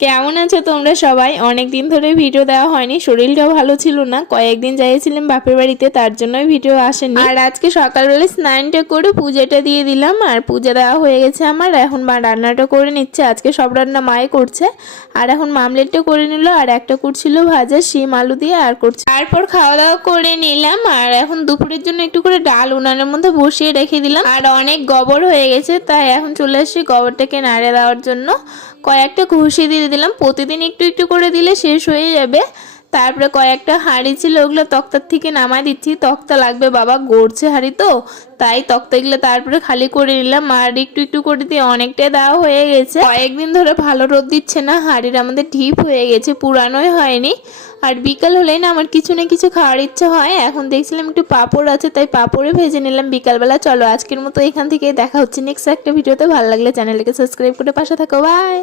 কেমন আছো তোমরা সবাই? অনেক দিন ধরে ভিডিও দেওয়া হয়নি, শরীরটাও ভালো ছিল না, কয়েকদিন যাইছিলাম বাপের বাড়িতে, তার জন্যই ভিডিও আসেনি। আর আজকে সকালবেলা স্নানটা করে পূজাটা দিয়ে দিলাম, আর পূজা দেওয়া হয়ে গেছে আমার। এখন মা রান্নাটা করে নিচ্ছে, আজকে সব রান্না মাই করছে। আর এখন মামলেটটা করে নিল, আর একটা করছিল ভাজা শিম আলু দিয়ে আর করছে। তারপর খাওয়া দাওয়া করে নিলাম, আর এখন দুপুরের জন্য একটু করে ডাল উনানের মধ্যে বসিয়ে রেখে দিলাম। আর অনেক গোবর হয়ে গেছে, তাই এখন চলে আসছি গোবরটাকে নাড়ে দেওয়ার জন্য। কয়েকটা ঘষে দিয়ে দিলাম, প্রতিদিন একটু একটু করে দিলে শেষ হয়ে যাবে। তারপরে কয়েকটা হাঁড়ি ছিল, ওগুলো তক্তার থেকে নামাই দিচ্ছি, তক্তা লাগবে, বাবা গড়ছে হাঁড়ি তো, তাই তক্তাগুলো তারপরে খালি করে নিলাম। আর একটু একটু করে দিয়ে অনেকটাই দেওয়া হয়ে গেছে। কয়েকদিন ধরে ভালো রোদ দিচ্ছে না, হাঁড়ির আমাদের ঢিপ হয়ে গেছে, পুরানোই হয়নি। আর বিকাল হলেই না আমার কিছু না কিছু খাওয়ার ইচ্ছা হয়। এখন দেখছিলাম একটু পাঁপড় আছে, তাই পাঁপড়ে ভেজে নিলাম বিকালবেলা। চলো আজকের মতো এখান থেকে দেখা হচ্ছে নেক্সট একটা ভিডিওতে। ভালো লাগলে চ্যানেলটাকে সাবস্ক্রাইব করে পাশে থাকো, বাই।